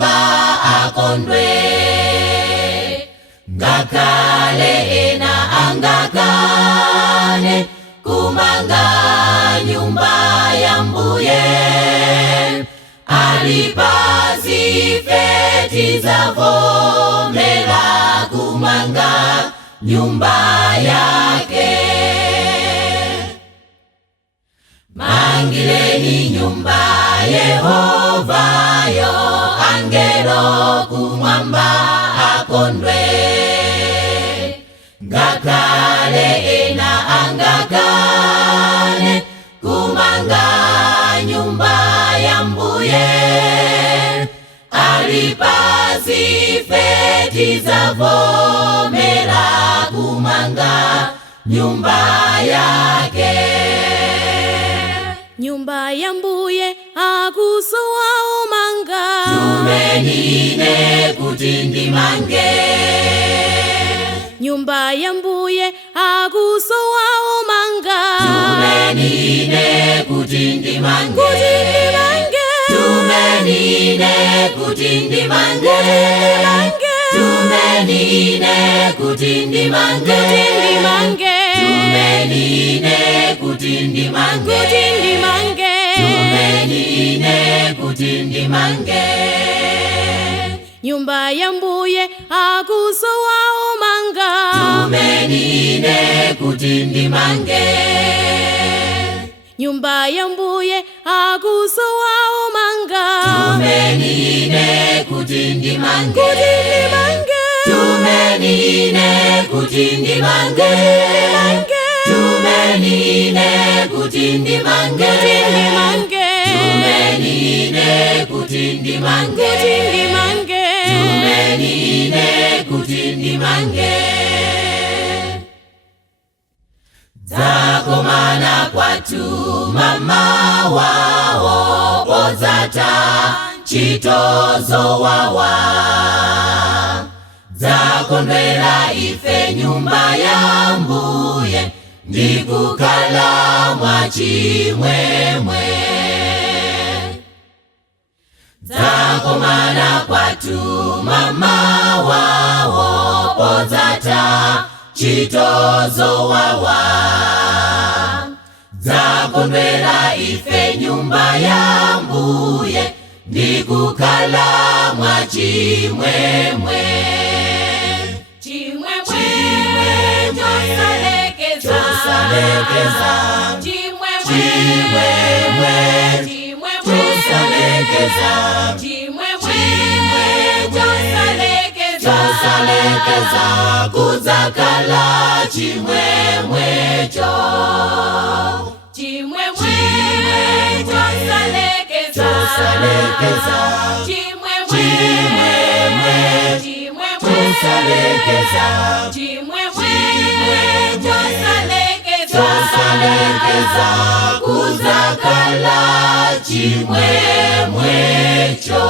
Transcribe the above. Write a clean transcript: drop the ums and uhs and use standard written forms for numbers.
kumwamba akondwe, ngakale ena angakane kumanga nyumba ya Mbuye, alipazifeti zavomela kumanga nyumba yake. Mangileni nyumba Yehova yo, angelo kumwamba akondwe, ngakale ena angakane kumanga nyumba ya Mbuye, alipazifeti zavomela kumanga nyumba yake. Nyumba ya Mbuye akusowa omanga, tumenine kuti ndimange. Nyumba ya Mbuye akusowa omanga, tumenine kuti ndimange. Tumenine kuti ndimange. Tumenine kuti ndimange. Tumenine kuti ndimange. Tumenine kuti ndimange. Nyumba ya Mbuye akusowa omanga, tumenine kuti ndimange. Nyumba ya Mbuye akusowa omanga, tumenine kuti ndimange. Tumenine kuti ndimange. Tumenine kuti ndimange. Tumenine kuti ndimange. Tumenine kuti ndimange. Zakomana kwatu mama wao pozata chitozo wawa, zakondwela ife nyumba ya Mbuye, ndikukala mwachimwemwe. Zakomana kwatu mama wao pozata chitozo wawa, zakondwela ife nyumba ya Mbuye, ndikukala mwachimwemwe. Chimwemwe chosalekeza, chimwemwe chosalekeza, chosalekeza kuzakala chimwemwecho. Chimwemwe chosalekeza, chimwemwe chosalekeza, chosalekeza kuzakala chimwemwecho.